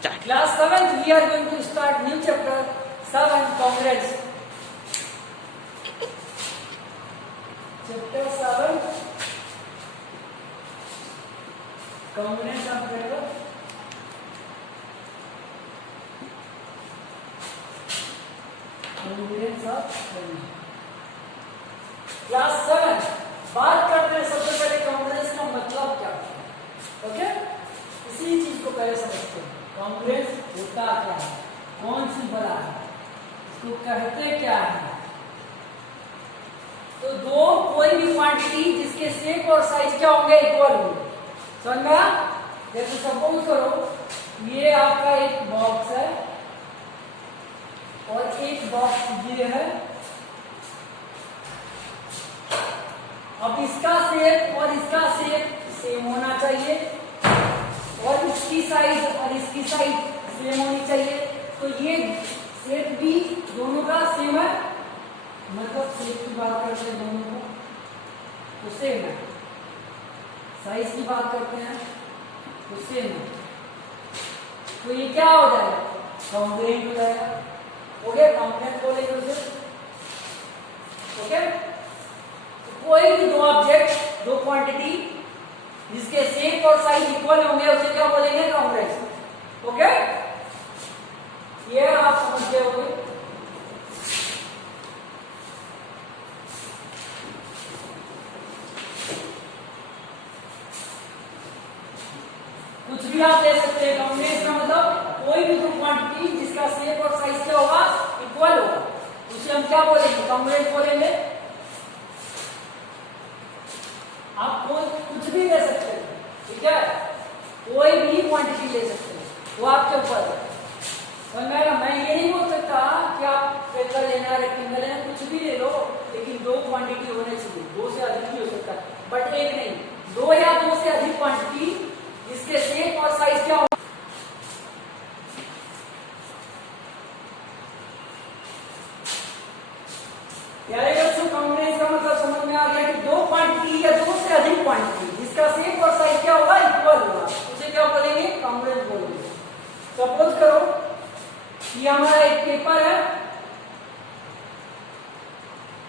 Start. Class 7th, we are going to start new chapter 7, congruence. Chapter 7, congruence आप करेगा. Congruence of Class 7 बात करते हैं सबसे पहले congruence का मतलब क्या है. ओके, इसी चीज को पहले समझते हैं. कॉन्ग्रेंस होता क्या है, कौन सी बड़ा है, इसको कहते क्या है. तो दो कोई भी क्वांटिटी जिसके शेप और साइज क्या होंगे, इक्वल होंगे. समझ में आया? जैसे सपोज करो ये आपका एक बॉक्स है और एक बॉक्स ये है. अब इसका शेप और इसका शेप सेम होना चाहिए और इसकी साइज और इसकी साइज सेम होनी चाहिए. तो ये शेप भी दोनों का सेम है, मतलब शेप की बात करते हैं दोनों का तो सेम है. साइज की बात करते हैं तो सेम है. तो ये क्या हो जाएगा, कॉन्ग्रुएंट हो जाएगा. ओके, कॉन्ग्रुएंट बोलेंगे उसे. ओके, तो कोई भी दो ऑब्जेक्ट, दो क्वांटिटी जिसके शेप और साइज इक्वल होंगे उसे क्या बोलेंगे, कॉन्ग्रुएंस. ओके, ये आप समझते होंगे. कुछ भी आप ले सकते हैं. कॉन्ग्रुएंस का मतलब कोई भी दो क्वांटिटी जिसका शेप और साइज क्या होगा, इक्वल होगा, उसे हम क्या बोलेंगे, कॉन्ग्रुएंस बोलेंगे. आप कुछ भी ले सकते हैं, ठीक है, कोई भी क्वांटिटी ले सकते हैं, वो आपके ऊपर है. मैं ये नहीं बोल सकता कि आप पेपर लेना है, रेक्टेंगल है, कुछ भी ले लो, लेकिन दो क्वांटिटी होने चाहिए. दो से अधिक भी हो सकता है, बट एक नहीं, दो या दो से अधिक क्वांटिटी जिसके शेप और साइज क्या हो. यार बच्चों, कॉन्ग्रुएंस का मतलब समझ में आ गया कि दो क्वांटिटी या दो से अधिक क्वांटिटी जिसका शेप और साइज क्या होगा, इक्वल होगा, उसे क्या बोलेंगे, कॉन्ग्रुएंस बोलेंगे. सपोज करो ये हमारा एक पेपर है.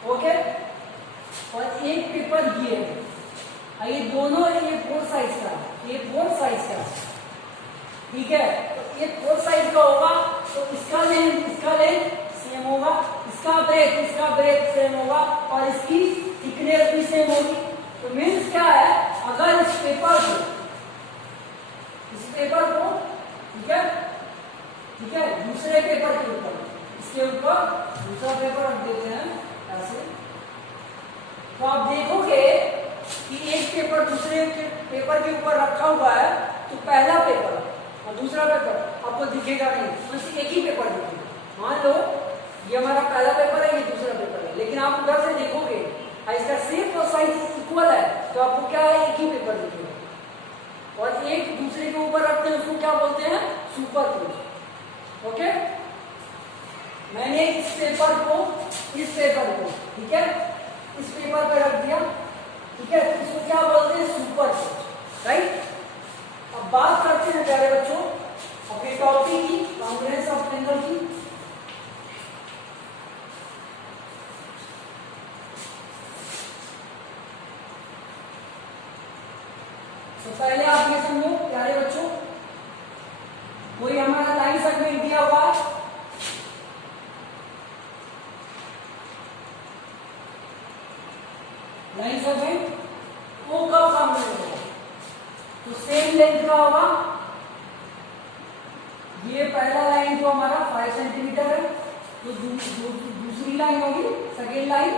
ओके, और एक पेपर ये है. ये दोनों ये फोर साइज का, ये फोर साइज का, ठीक है. तो ये फोर साइज का होगा तो इसका लेंथ सेम होगा, इसका ब्रेथ सेम होगा और इसकी थिकनेस भी सेम होगी. तो मीन्स क्या है, अगर इस पेपर को ठीक है दूसरे पेपर के ऊपर, इसके ऊपर दूसरा पेपर रख देते हैं ऐसे, तो आप देखोगे कि एक पेपर दूसरे पेपर के ऊपर रखा हुआ है. तो पहला पेपर और दूसरा पेपर आपको दिखेगा नहीं, बस एक ही पेपर दिखेगा. मान लो ये हमारा पहला पेपर है, ये दूसरा पेपर है, लेकिन आप उधर से देखोगे इसका शेप और साइज इक्वल है, तो आपको क्या है, एक ही पेपर दिखेगा. और एक दूसरे के ऊपर रखते हैं, उसको क्या बोलते हैं, सुपरपोज. ओके, मैंने इस पेपर को ठीक है, इस पेपर पे रख दिया, ठीक है, तो इसको क्या बोलते हैं, सुपरपोज. राइट. अब बात करते हैं प्यारे बच्चों अपने टॉपिक की, कॉन्ग्रुएंस ऑफ ट्रायंगल की. तो पहले आप ये समझो प्यारे बच्चों, कोई हमारा लाइन सेगमेंट दिया हुआ है. लाइन सेगमेंट वो कब कॉन्ग्रुएंट होगा, तो सेम लेंथ का होगा. ये पहला लाइन जो हमारा 5 सेंटीमीटर है, तो दूसरी लाइन होगी, सेकेंड लाइन,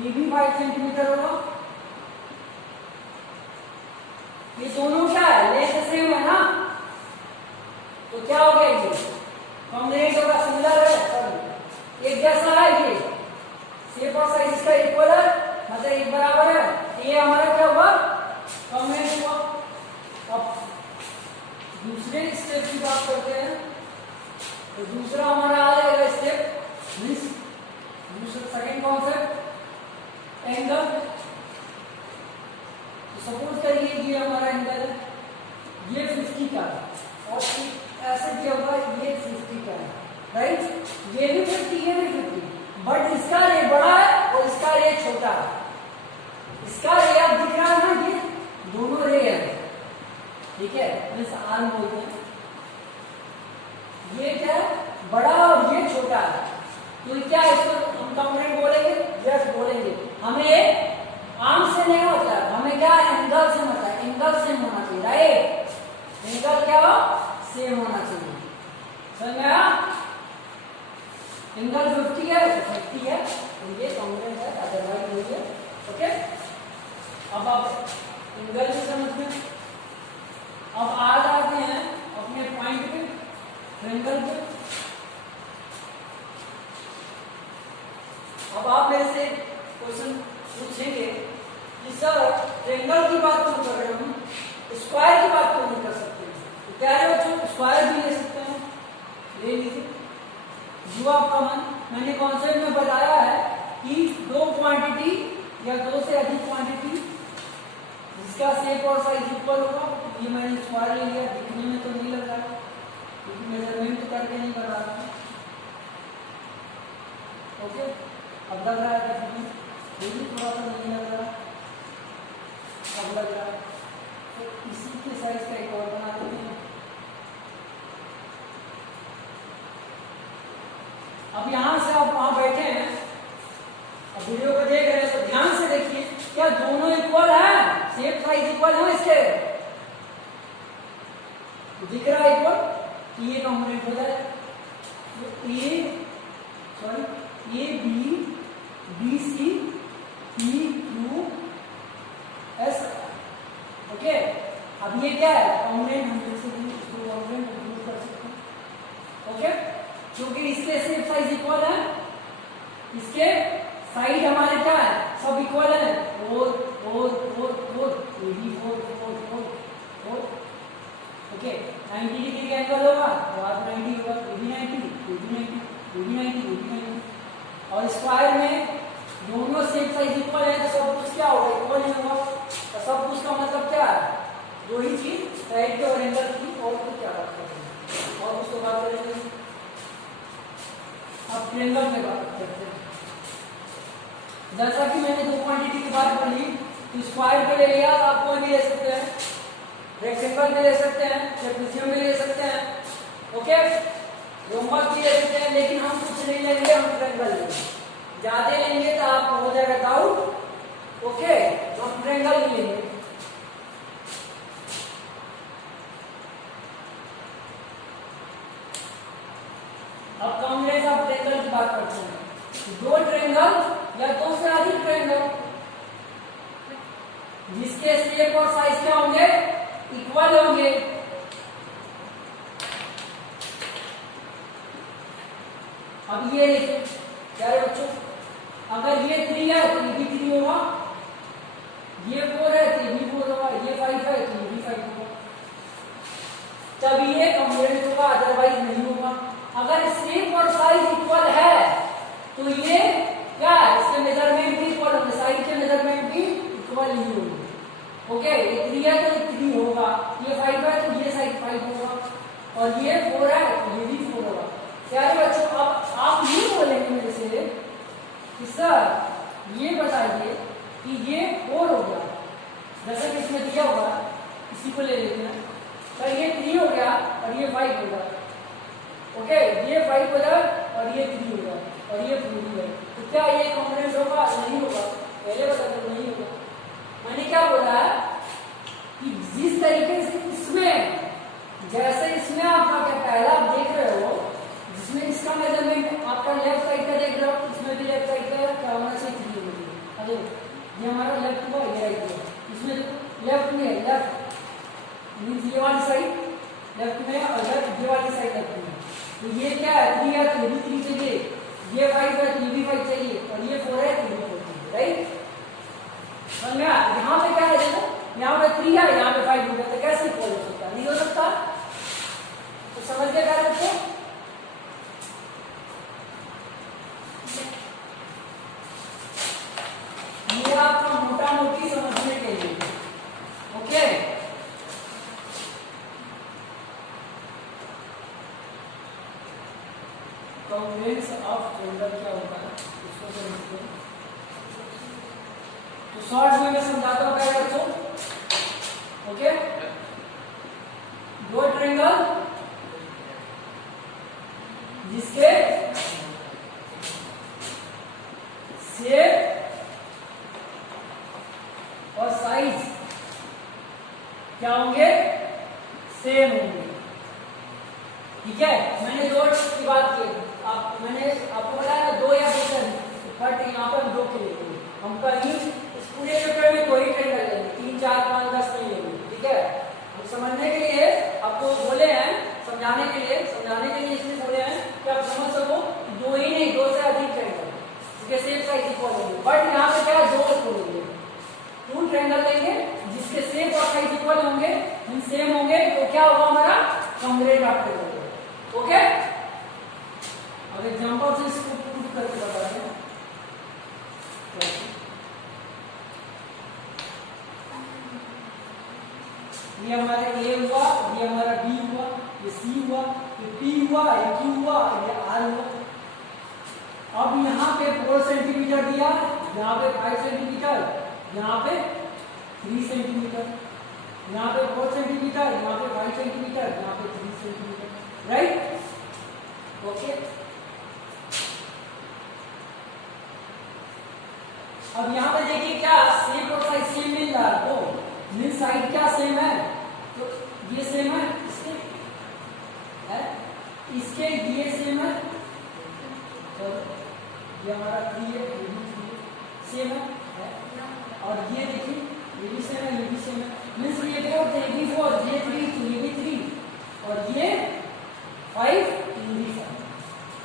ये भी 5 सेंटीमीटर होगा. ये दोनों क्या है, लेंथ सेम है ना, तो क्या हो गया, ये कॉन्ग्रुएंट होगा, सिमिलर है, सॉरी एक जैसा है. ये शेप और साइज इसका इक्वल है, मतलब एक बराबर है. ये हमारा क्या हुआ, कॉन्ग्रुएंट हुआ. अब दूसरे स्टेप की बात करते हैं, तो दूसरा हमारा आ जाएगा स्टेप, दूसरा सेकेंड कॉन्सेप्ट, एंगल. सपोज करिए ये हमारा एंगल है, ये 50 का है और राइट, ये भी 50 ये भी 50, बट इसका रे बड़ा है और इसका रे छोटा है। इसका रे अब दिख रहा है ना, ये दोनों रे है, ठीक है, इस आर्म बोलते हैं। ये क्या है, बड़ा और ये छोटा है, तो क्या है, इसको हम कॉम्पोनेंट बोलेंगे, यस बोलेंगे। हमें आर्म से नहीं होता है, हमें क्या एंगल से होता है, एंगल सेम होना चाहिए, राइट, एंगल क्या हो, सेम होना चाहिए, समझ में आया? एंगल 50 है तो 50 है, तो ये कॉम्पोनेंट है, अदरवाइज नहीं है, ओके। अब आप एंगल भी समझ गए। अब आ जाते हैं अपने पॉइंट पे, ट्रायंगल पे। अब आप मेरे से क्वेश्चन पूछेंगे कि सर ट्रायंगल की बात क्यों कर रहे हम, स्क्वायर की बात क्यों नहीं कर सकते? तो क्या है बच्चों, स्क्वायर भी ले सकते हैं, ले लीजिए, जो आपका मन। मैंने कॉन्सेप्ट में बताया है कि दो क्वांटिटी या दो से अधिक क्वांटिटी जिसका शेप और साइज इक्वल होगा, ये मैंने स्क्वायर ले लिया, दिखने में तो नहीं लग रहा क्योंकि मेजरमेंट करके नहीं कर रहा था, ओके। अब लग रहा है कि ये भी थोड़ा सा नहीं लग रहा, अब लग रहा है, तो इसी के साइज का एक और बना देते हैं। अब यहां से आप वहां बैठे हैं, अब वीडियो को देख रहे हैं, तो ध्यान से देखिए, क्या दोनों इक्वल है, शेप साइज इक्वल है इसके, दिख रहा है इक्वल, तो ये कंपोनेंट हो जाए, तो A B B C P Q S, okay. अब ये क्या है, कंपोनेंट, हम देख सकते हैं इसको कंपोनेंट यूज कर सकते हैं, ओके, क्योंकि इसके शेप साइज इक्वल है, इसके साइड हमारे क्या है, सब इक्वल है, 4 4 4 4, ये भी 4 4 4 4, ओके। 90 डिग्री का एंगल होगा तो आप 90 होगा, ये भी 90, ये भी 90, ये भी 90, ये भी 90, और स्क्वायर में दोनों शेप साइज इक्वल है, तो सब कुछ क्या होगा, इक्वल ही होगा, तो सब कुछ का मतलब क्या है, दो ही चीज, साइड के और एंगल की, और कुछ क्या बात करेंगे, और उसको बात करेंगे। अब ट्रायंगल में बात करते हैं। जैसा कि मैंने दो क्वांटिटी की बात पढ़ी, तो स्क्वायर पे ले लिया, तो आप कोई भी ले सकते हैं, रेक्टेंगल में ले सकते हैं, ट्रेपेजियम में ले सकते हैं, ओके, रोम्बस भी ले सकते हैं, लेकिन हम कुछ नहीं लेंगे, हम ट्रायंगल लेंगे। ज्यादा लेंगे तो आप हो जाएगा डाउट, ओके, तो हम ट्रायंगल ही लेंगे। अब कांग्रेस ऑफ ट्रायंगल की बात करते हैं, दो ट्रायंगल या दो से अधिक ट्रायंगल जिसके शेप और साइज क्या होंगे, इक्वल होंगे। अब ये देखिए प्यारे बच्चों, अगर ये 3 है तो ये भी 3 होगा, ये 4 है तो ये भी 4 होगा, ये 5 है तो ये भी 5 होगा, तब ये कंपोनेंट होगा, अदरवाइज नहीं होगा। अगर शेप और साइज इक्वल है तो ये क्या है, इसके मेजरमेंट भी इक्वल होंगे, साइज के मेजरमेंट भी इक्वल ही होंगे, ओके। ये 3 है तो ये 3 होगा, ये 5 है तो ये साइज 5 होगा, और ये 4 है तो ये भी 4 होगा। प्यारे बच्चों, अब आप ये बोलेंगे मेरे से कि सर ये बताइए कि ये 4 हो गया, जैसे कि इसमें दिया होगा, इसी को ले लेते हैं, सर ये 3 हो गया और ये 5 हो गया, ओके, ये 5 हो जाए और ये 3 हो जाए और ये 4 हो जाए, तो क्या ये कंपोनेंट होगा, नहीं होगा, पहले बता दो नहीं होगा। मैंने क्या बोला है कि जिस तरीके से इसमें, जैसे इसमें आपका क्या पहला आप देख रहे हो, जिसमें इसका मेजरमेंट आपका लेफ्ट साइड का देख रहे हो, इसमें भी लेफ्ट साइड का क्या होना चाहिए, 3 होना चाहिए। अरे ये हमारा लेफ्ट हुआ, ये राइट हुआ, इसमें लेफ्ट में है, लेफ्ट मीन्स ये वाली साइड लेफ्ट में और लेफ्ट ये वाली साइड लेफ्ट में, तो ये क्या है, 3 है तो ये भी 3 चाहिए, ये 5 है तो ये भी 5 चाहिए, और ये 4 है तो ये भी 4 चाहिए, राइट। समझ में आया? यहाँ पे क्या है, देखो यहाँ पे 3 है, यहाँ पे 5 हो गया, तो कैसे इक्वल हो सकता है, नहीं हो सकता, तो समझ गया क्या बच्चों। ये आपका मोटा मोटी समझने के लिए, ओके। कॉन्ग्रुएंस ऑफ ट्रायंगल क्या होता है इसको समझते हैं। तो शॉर्ट में मैं समझाता हूँ पहले बच्चों। ओके, दो ट्रायंगल जिसके शेप और साइज क्या होंगे, सेम होंगे। ठीक है, मैंने दो की बात की, मैंने आपको बताया दो या दो से अधिक, बट यहाँ पर हम दो के लेंगे। हम कहीं इस पूरे पेपर में कोई ट्रेंड लेंगे, 3, 4, 5, 10 नहीं लेंगे। ठीक है, हम समझने के लिए आपको बोले हैं, समझाने के लिए इसलिए बोले हैं कि आप समझ सको दो ही नहीं, दो से अधिक ट्रेंड है जिसके सेम साइज इक्वल होंगे। बट यहाँ पे क्या है, दो को लेंगे, 2 ट्रायंगल लेंगे जिसके शेप और साइज इक्वल होंगे, इन सेम होंगे, तो क्या होगा हमारा कॉन्ग्रुएंट ऑफ ट्रायंगल। ओके, अब एग्जांपल से इसको प्रूव करके बता रहे हैं। ये हमारा ए हुआ, ये हमारा बी हुआ, ये सी हुआ, ये पी हुआ, ये क्यू हुआ, ये आर हुआ। अब यहाँ पे 4 सेंटीमीटर दिया, यहाँ पे 5 सेंटीमीटर, यहाँ पे 3 सेंटीमीटर, यहाँ पे 4 सेंटीमीटर, यहाँ पे 5 सेंटीमीटर, यहाँ पे 3 सेंटीमीटर। Right, okay. अब यहाँ पे देखिए क्या शेप और साइज सेम मिल रहा है, तो मिल साइड क्या सेम है, तो ये सेम है, इसके ये सेम है, तो ये हमारा 3 है, ये भी 3 है, सेम है। और ये देखिए ये भी सेम है, ये भी सेम है, मीन्स ये 4 ये भी 4, ये 3 ये भी 3 और ये 5 ये भी 5।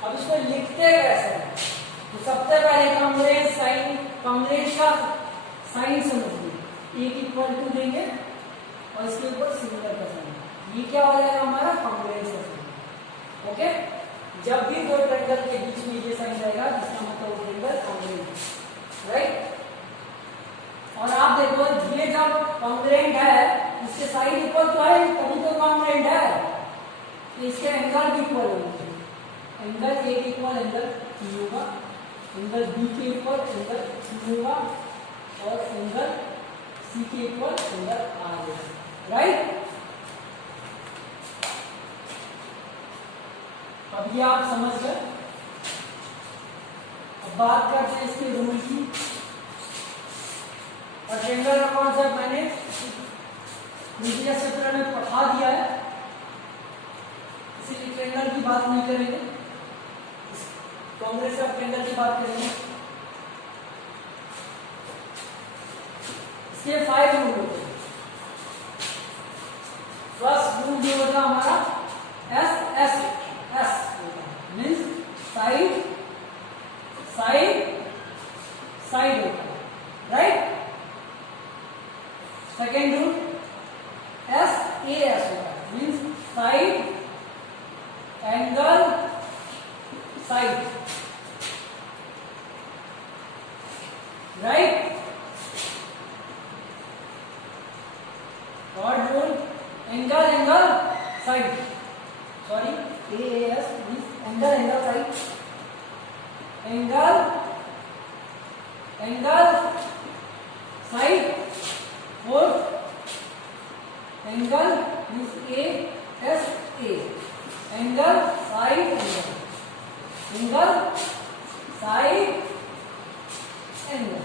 अब इसको लिखते कैसे हैं, तो सबसे पहले कॉन्ग्रुएंस साइन, कॉन्ग्रुएंस का साइन समझिए, एक इक्वल टू देंगे और इसके ऊपर सिमिलर का साइन, ये क्या हो जाएगा हमारा कॉन्ग्रुएंस का साइन। ओके, जब भी दो ट्रायंगल के बीच में ये साइन रहेगा इसका मतलब वो ट्रायंगल कॉन्ग्रुएंट है। राइट, और आप देखो ये जब कॉन्ग्रुएंट है इसके साइड इक्वल तो है तभी तो कॉन्ग्रुएंट है, तो इसके एंगल भी इक्वल होंगे। एंगल ए के इक्वल एंगल बी होगा, एंगल बी के इक्वल एंगल सी होगा और एंगल सी के इक्वल एंगल आर होगा। राइट, अब ये आप समझ गए। अब बात करते हैं इसके रूल की, और ट्रायंगल का कॉन्सेप्ट मैंने प्रीवियस चैप्टर में पढ़ा दिया है, इसीलिए ट्रायंगल की बात नहीं करेंगे, कॉन्ग्रुएंस ऑफ ट्रायंगल की बात करेंगे। इसके 5 रूल होते हैं। फर्स्ट रूल जो होता है हमारा S S S means side side side होता है। Right, second rule S A S होता है, means side angle side. Right, third rule angle angle side, sorry AAS means angle angle side, angle angle side. Fourth angle means ASA, angle side angle, angle side angle.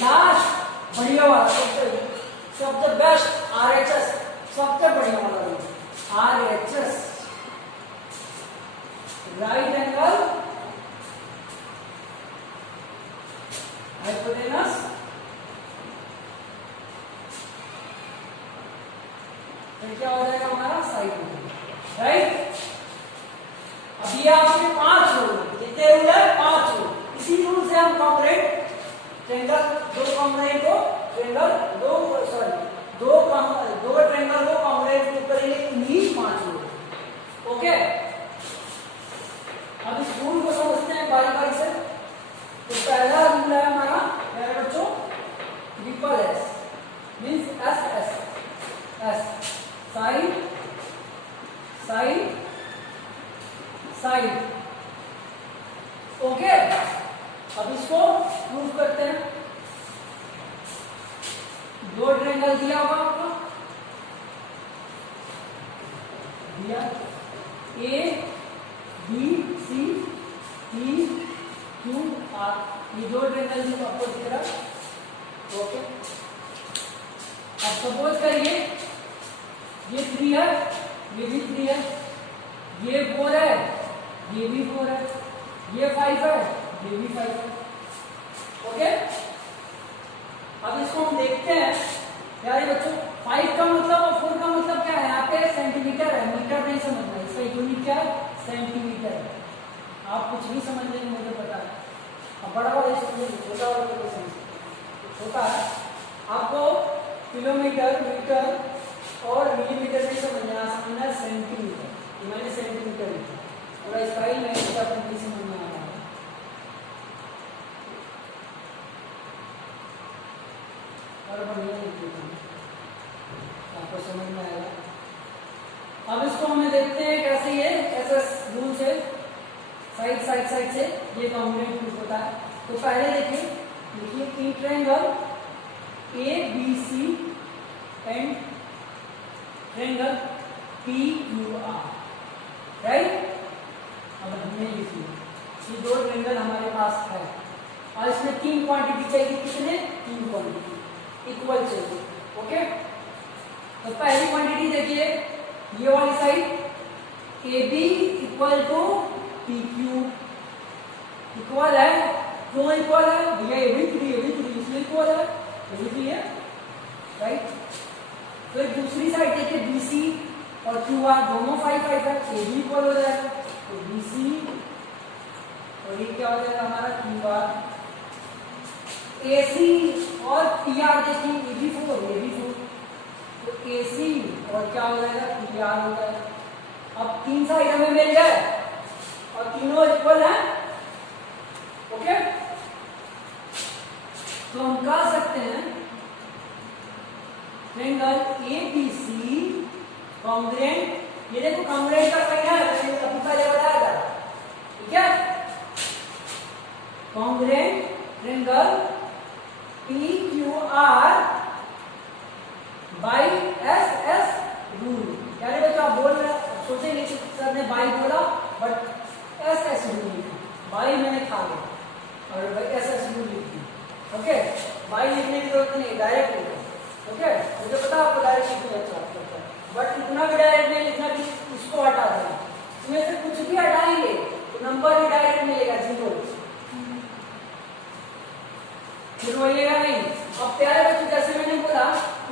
Last बढ़िया वाला सबसे best RHS, सबसे बढ़िया वाला RHS, right angle hypotenuse फिर क्या हो जाएगा हमारा साइड। राइट, अभी आपके 5 रूल, कितने रूल है 5 रूल, इसी रूल से हम कॉन्ग्रुएंट ट्रायंगल, दो कॉन्ग्रुएंट को ट्रायंगल दो ट्रायंगल को कॉन्ग्रुएंट प्रूव करेंगे, इन्हीं 5 रूल। ओके, अब इस रूल को समझते हैं बारी बारी से। तो पहला रूल है हमारा मेरे बच्चों triple S means S S S, side side side. Okay, अब इसको प्रूव करते हैं। दो ट्रायंगल दिया होगा आपको, दिया A B C P Q R, ये दो ट्रायंगल जो आपको दिख रहा है। ओके, अब सपोज करिए ये 3 है, ये भी 3 है, ये 4 है, ये भी 4 है, ये 5 है, ये भी 5 है। ओके, अब इसको हम देखते हैं प्यारे बच्चों। 5 का मतलब और 4 का मतलब क्या है? यहाँ पे सेंटीमीटर है, मीटर नहीं समझना, इसका यूनिट क्या है? सेंटीमीटर है। आप कुछ भी समझ लेंगे, मुझे पता है। अब बड़ा वाला समझेंगे, छोटा वाला तो नहीं समझ, छोटा है आपको किलोमीटर, मीटर और मिलीमीटर नहीं समझना, समझना है सेंटीमीटर। ये मैंने सेंटीमीटर लिखा, थोड़ा स्टाइल में इसका अपन नहीं समझना आ रहा है। और बढ़िया लिखा, आपको समझ में आएगा। अब इसको हमें देखते हैं कैसे ये ऐसा रूल से साइड साइड साइड से ये कॉम्बिनेट प्रूफ होता है। तो पहले देखिए, लिखिए in triangle A B C and triangle P Q R, right. अब हमने लिखी ये दो ट्रायंगल हमारे पास है और इसमें 3 क्वांटिटी चाहिए। कितने? 3 क्वांटिटी इक्वल चाहिए। ओके, तो पहली क्वांटिटी देखिए, ये वाली side A B equal to P Q equal है। क्यों इक्वल है? भैया ए भी 3 इसलिए इक्वल है, है राइट। फिर दूसरी साइड देखिए बी सी और क्यू आर दोनों 5 5 है, ए भी इक्वल हो जाएगा। तो बी सी और ये क्या हो जाएगा हमारा क्यू आर। ए सी और पी आर देखिए, ए भी 4 ये भी 4, तो ए सी और क्या हो जाएगा? पी आर हो जाएगा। अब 3 साइड हमें मिल गए और तीनों इक्वल है। ओके, तो हम कह सकते हैं triangle A B C congruent. ये देखो कॉन्ग्रुएंट का साइन है, अभी पहले बताया था, ठीक है। Congruent triangle P Q R by S S rule. यानी बच्चों आप बोल रहे सोचेंगे कि सर ने बाई बोला, बट एस एस रूल लिखा, बाई मैंने खा लिया और एस एस रूल लिख दी। ओके, बाई लिखने की जरूरत नहीं, डायरेक्ट लिखो। ओके, मुझे पता है आपको डायरेक्ट लिखना अच्छा लगता है, बट इतना भी डायरेक्ट नहीं लिखना कि उसको हटा देना। इसमें से कुछ भी हटाएंगे तो नंबर भी डायरेक्ट मिलेगा 0, फिर वहीगा नहीं। अब प्यारे बच्चों, जैसे मैंने बोला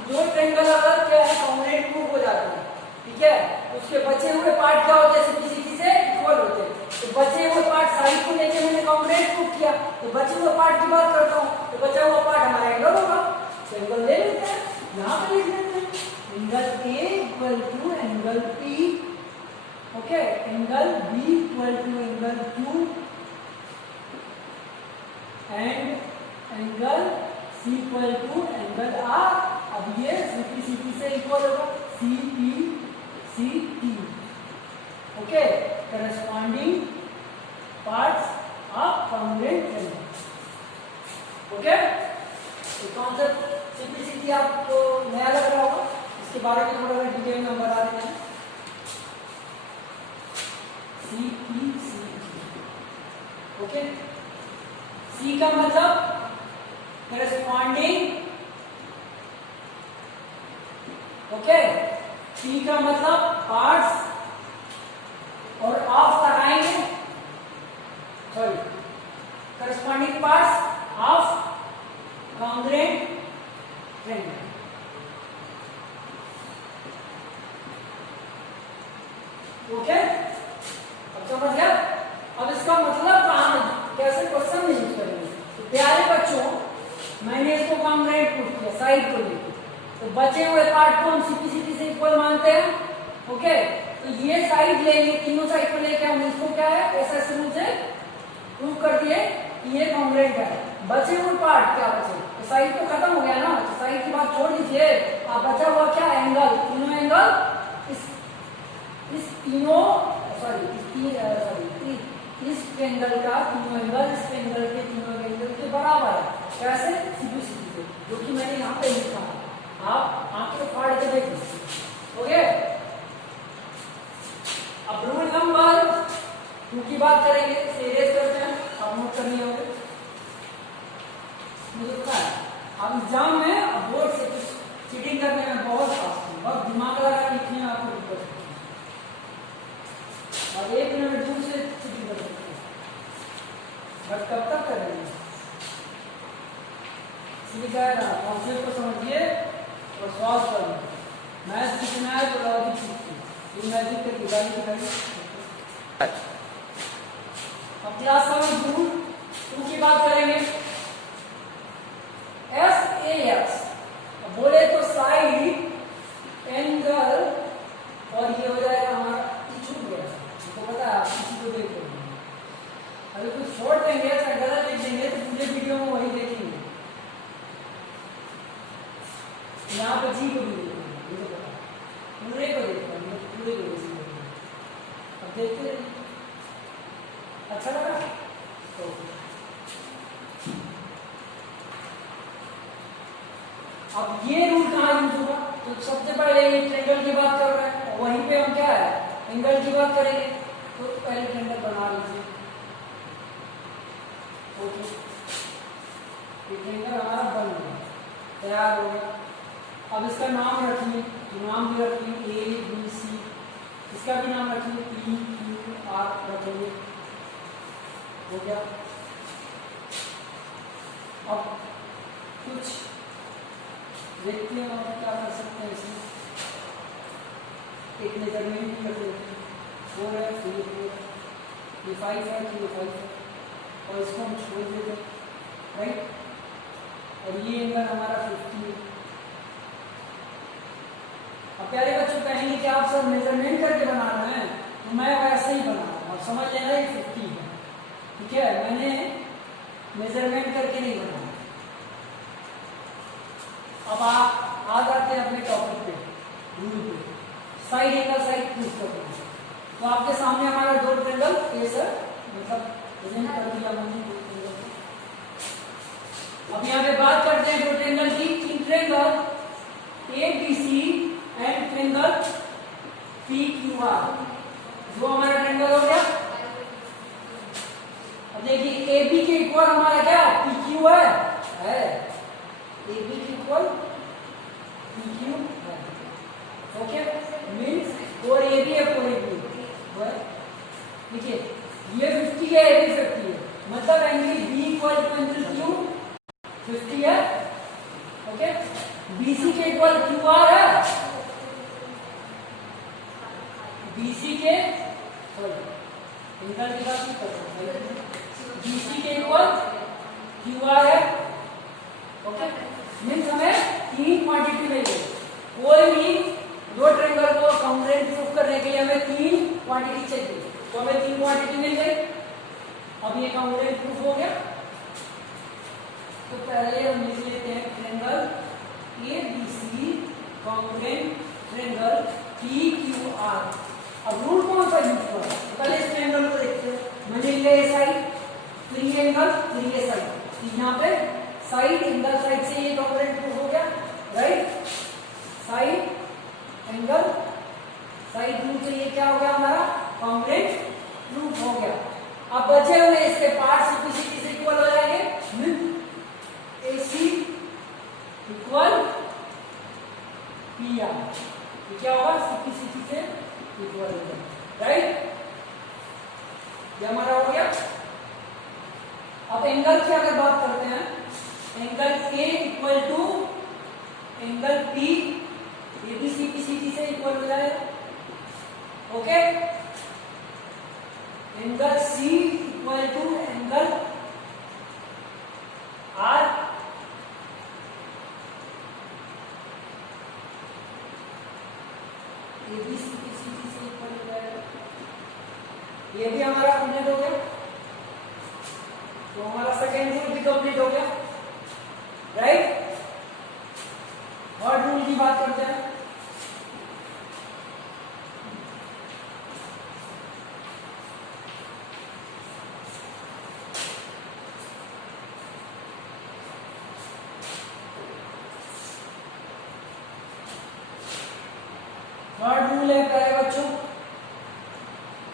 जो ट्रायंगल अगर क्या है कॉन्ग्रुएंट प्रूफ हो जाता है, ठीक है, उसके बचे हुए पार्ट क्या होते हैं? किसी से इक्वल होते हैं। तो बचे हुए पार्ट साइड को लेके मैंने कॉन्ग्रुएंट प्रूफ किया, तो बचे हुए पार्ट की बात करता हूँ, तो बचा हुआ पार्ट हमारा एंगल होगा। तो एंगल ले लेते हैं, यहाँ पे लिख लेते हैं angle A equal to angle P, okay, angle B equal to angle Q and angle C equal to angle R. अब ये सिंपलिसिटी से इक्वल होगा C P C T. Okay, corresponding parts of congruent triangle. Okay, तो concept simplicity आपको नया लग रहा होगा, इसके बारे में थोड़ा डिटेल में बता देते हैं। C P C T, okay, C का मतलब करस्पॉन्डिंग, ओके, सी का मतलब पार्ट्स और ऑफ लगाएंगे, sorry, corresponding parts of congruent triangle. Okay, अब समझ गया। अब इसका मतलब कहां कैसे क्वेश्चन में यूज करेंगे। तो प्यारे बच्चों, मैंने इसको कॉन्ग्रुएंट प्रूफ किया साइड को लेकर, तो बचे हुए पार्ट को हम सिंपलिसिटी से इक्वल मानते हैं। ओके, तो ये साइड लेंगे, तीनों साइड को लेके हम इसको क्या है एसएस रूल से प्रूव कर दिए कि ये कॉन्ग्रुएंट है। बचे हुए पार्ट क्या बचे? तो साइड तो खत्म हो गया ना, तो साइड की बात छोड़ दीजिए, आप बचा हुआ क्या एंगल, तीनों एंगल इस तीनों सॉरी इस ट्रायंगल का तीनों एंगल इस ट्रायंगल के तीनों एंगल के बराबर है। कैसे? सीधी सीधी से, जो कि मैंने यहाँ पे लिखा है, आप आंखें फाड़ के देख लीजिए। ओके, अब रूल नंबर 2 की बात करेंगे, सीरियस करते हैं, आप नोट करनी होगी। मुझे पता है आप एग्जाम में अब बोर्ड से कुछ चीटिंग करने में बहुत फास्ट है, बहुत दिमाग लगा लिखने में आपको दिक्कत होती है और 1 मिनट दूर से चीटिंग कर सकते हैं, बट कब तक करेंगे? इसलिए क्या है ना, कॉन्सेप्ट को समझिए और सॉल्व करिए। मैथ सीखना है तो लॉजिक सीखिए, मैजिक के दिखाई दिखाई। अब क्लास समझ 2 की बात करेंगे। SAS बोले तो साइड एंगल, और ये हो जाएगा हमारा, छूट गया तो पता है, किसी को देख लेंगे, अगर कुछ छोड़ देंगे या गलत लिख देंगे तो पूरे वीडियो में वही देखेंगे, यहाँ पे जी को भी देखेंगे, मुझे पता है, पूरे को देखते पूरे को देखेंगे। अब देखते हैं, अच्छा लगा तो अब ये रूल कहाँ यूज होगा? तो सबसे पहले ये ट्रायंगल की बात कर रहे हैं, वहीं पे हम क्या है, एंगल की बात करेंगे। तो पहले ट्रायंगल बना लीजिए। ओके, ये ट्रायंगल हमारा बन गया, तैयार हो गया। अब इसका नाम रखिए, तो नाम भी रखिए ABC, इसका भी नाम रखिए PQR रखेंगे। हो गया। अब कुछ देखते हैं और क्या कर सकते हैं इसमें, एक मेजरमेंट भी कर लेते हैं, 4 है, 3 है, ये 5 है, तो ये 5 है, और इसको हम छोड़ देते हैं, राइट। और ये एंगल हमारा 50 है। अब प्यारे बच्चों कहेंगे कि आप सब मेजरमेंट करके बना रहे हैं, तो मैं वैसे ही बना रहा हूँ, और समझ लेना ये 50 है, ठीक है, मैंने मेजरमेंट करके नहीं बनाया। अब आप आ जाते हैं अपने टॉपिक पे, रूल पे, साइड एंगल साइड प्रूफ करते हैं। तो आपके सामने हमारा 2 ट्रायंगल ए सर, मतलब प्रेजेंट कर दिया मैंने 2 ट्रायंगल। अब यहाँ पे बात करते हैं 2 ट्रायंगल की, in triangle ABC and triangle PQR, जो हमारा ट्रायंगल हो गया। अब देखिए AB के इक्वल हमारा क्या PQ है, AB के इक्वल PQ है। ओके, मीन्स 4AB है, 4AB। देखिए ये 50 है, ये भी 50 है, मतलब angle B equal to angle Q 50 है। ओके, BC के इक्वल QR है, BC के एंगल की बात नहीं कर रहे, BC के इक्वल QR है। ओके, मीन्स हमें 3 क्वांटिटी मिल गई। कोई भी 2 ट्रायंगल को कॉन्ग्रुएंट प्रूफ करने के लिए हमें 3 क्वांटिटी चाहिए, तो हमें 3 क्वांटिटी मिल गई। अब ये कॉन्ग्रुएंट प्रूफ हो गया। तो पहले हम लिख लेते हैं triangle ABC congruent triangle PQR। अब रूल कौन सा यूज करें? पहले इस ट्रायंगल को देखते हैं। मैंने लिया ये साइड, फिर ये एंगल, फिर ये साइड, यहाँ पे साइड एंगल साइड से ये कॉन्ग्रुएंट प्रूफ हो गया, right. Side angle side proof से ये क्या हो गया हमारा कॉन्ग्रुएंट प्रूफ हो गया। अब बचे हुए इसके पार्ट्स CPCT से इक्वल हो जाएंगे, AC इक्वल PR, ये क्या होगा CPCT से इक्वल हो गया, राइट। ये हमारा हो गया। अब एंगल की अगर बात करते हैं, angle A equal to angle P, ये भी CPCT से इक्वल हो जाएगा। Okay, angle C equal to angle R, ये भी CPCT से इक्वल हो जाएगा। ये भी हमारा कंप्लीट हो गया, तो हमारा सेकेंड रूल भी कंप्लीट हो गया, राइट। थर्ड रूल की बात करते हैं।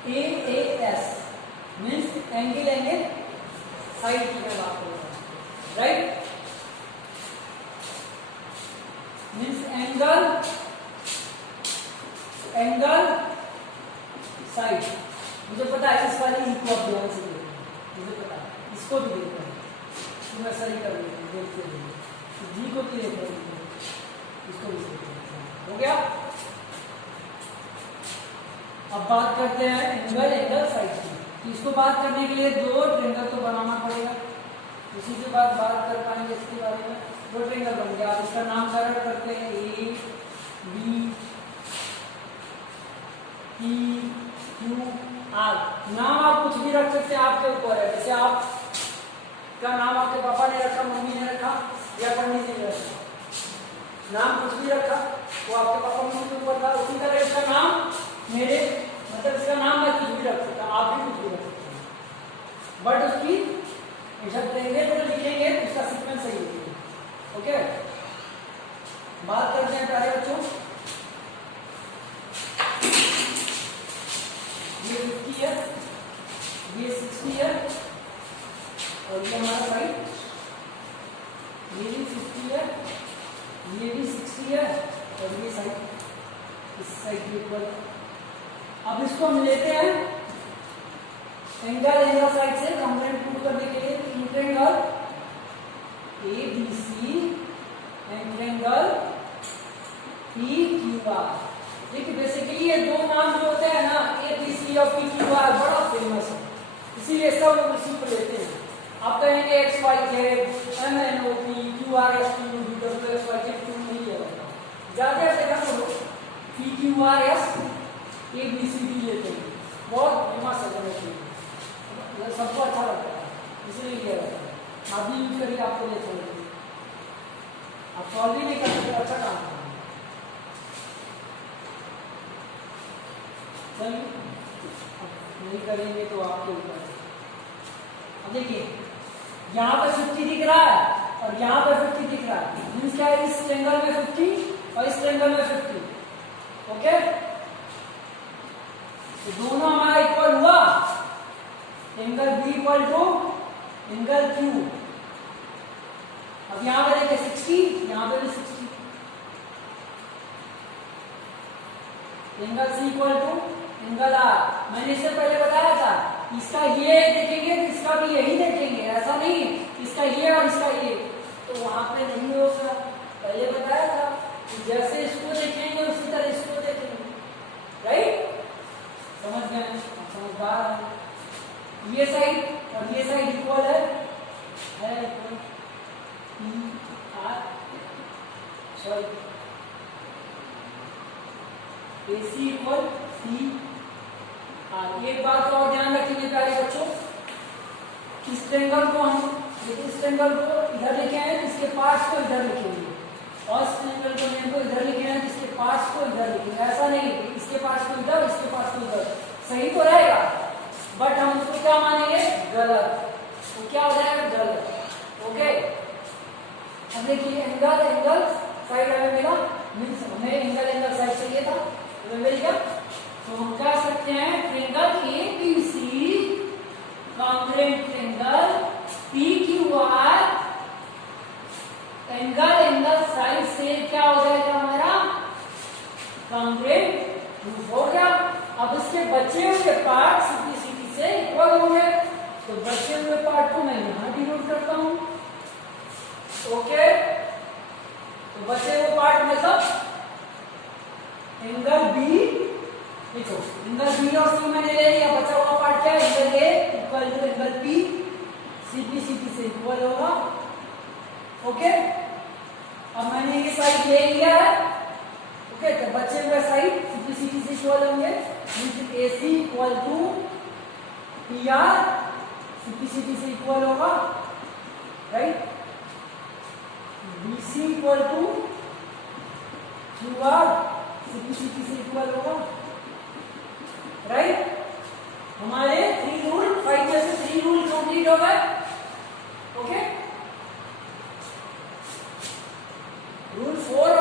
AAS मीन्स एंगल लेंगे साइड की मैं बात करूंगा, राइट, मीन्स एंगल साइड। मुझे पता है इस वाली इनको आप ध्यान से देखो, मुझे पता है इसको भी देखना है, तो मैं सही कर देता हूँ, देखते देखते जी को भी देखना है, इसको भी देखना हो गया। अब बात करते हैं एंगल साइड की। तो इसको बात करने के लिए दो ट्रेंगल तो बनाना पड़ेगा, उसी के बाद बात कर पाएंगे इसके बारे में। दो ट्रेंगल बन गया, आप इसका नामकरण करते हैं A B P Q R. नाम आप कुछ भी रख सकते हैं, आपके ऊपर है। जैसे आप का नाम आपके पापा ने रखा, मम्मी ने रखा या पंडित जी ने रखा, नाम कुछ भी रखा वो आपके पापा मम्मी के ऊपर था। उसी तरह इसका नाम मेरे मतलब इसका नाम मैं कुछ भी रख सकता, आप भी कुछ भी रख सकते हैं, बट उसकी जब ट्रेंगल को लिखेंगे तो उसका सीक्वेंस सही लिखेंगे। ओके, बात करते हैं प्यारे बच्चों, ये 50 है, ये 60 है, और ये हमारा साइड, ये भी 50 है, ये भी 60 है, और ये साइड इस साइड के ऊपर। अब इसको हम लेते हैं एंगल साइड से कंप्लेंट प्रूव करने के लिए। Triangle ABC and triangle PQR। देखिए बेसिकली ये दो नाम जो होते हैं ना ABC और PQR बड़ा फेमस है, इसीलिए सब लोग इसी को लेते हैं। आप कहेंगे XYZ MNOP QRS WXYZ क्यों नहीं है, ज्यादा देखा तो PQRS ABCD लेते हैं, बहुत फेमस है, सबको अच्छा लगता है इसलिए लिया जाता है। आप भी यूज करिए, आपको भी अच्छा लगेगा। आप सॉल्व ही नहीं कर सकते, अच्छा काम करना। चलिए नहीं करेंगे तो आपके ऊपर। अब देखिए यहाँ पे 50 दिख रहा है और यहाँ पे 50 दिख रहा है, मीन्स क्या है, इस ट्रेंगल में 50 और इस ट्रेंगल में 50। ओके, तो दोनों हमारा इक्वल हुआ, angle B equal to angle Q. अब यहां पे देखिए 60, यहां पे भी 60, angle C equal to angle R. मैंने इससे पहले बताया था, इसका ये देखेंगे तो इसका भी यही देखेंगे, ऐसा नहीं इसका ये और इसका ये, तो वहां पे नहीं होगा। पहले बताया था कि जैसे इसको देखेंगे उसी तरह इसको देखेंगे, राइट, समझ गए, समझ पा रहे हैं। ये साइड और ये साइड इक्वल है sorry AC equal C R. एक बात और ध्यान रखेंगे प्यारे बच्चों, इस ट्रेंगल को हम इस ट्रेंगल को इधर लिखे हैं, इसके पार्ट्स को इधर लिखेंगे, और इस ट्रेंगल को लेने को इधर लिखे हैं, इसके पार्ट्स को इधर लिखेंगे। ऐसा नहीं इसके पार्ट्स को इधर, इसके पार्ट्स को इधर, सही तो रहेगा, बट हम उसको क्या मानेंगे, गलत, तो क्या हो जाएगा, गलत। ओके, अब देखिए एंगल साइड हमें मिला, मीन्स हमें एंगल साइड चाहिए था, हमें मिल गया। तो हम कह सकते हैं triangle ABC congruent triangle PQR angle side से क्या हो जाएगा हमारा, कॉन्ग्रुएंट प्रूफ हो गया। अब इसके बचे हुए पार्ट सिंप्लिसिटी से इक्वल होंगे, तो बचे हुए पार्ट को मैं यहां डिनोट करता हूं। ओके, तो बचे हुए पार्ट मतलब एंगल बी, देखो एंगल बी और सी मैंने ले लिया, बचा हुआ पार्ट क्या है, angle A equal to angle B, simplicity से इक्वल होगा। ओके, अब मैंने ये साइड ले लिया है। ओके, तो बचे हुए साइड सिंप्लिसिटी से इक्वल होंगे, means AC equal to PR simplicity से इक्वल होगा, right, BC equal to QR simplicity से इक्वल होगा, राइट। हमारे 3 रूल 5 में से 3 रूल कंप्लीट हो गए। Okay, rule 4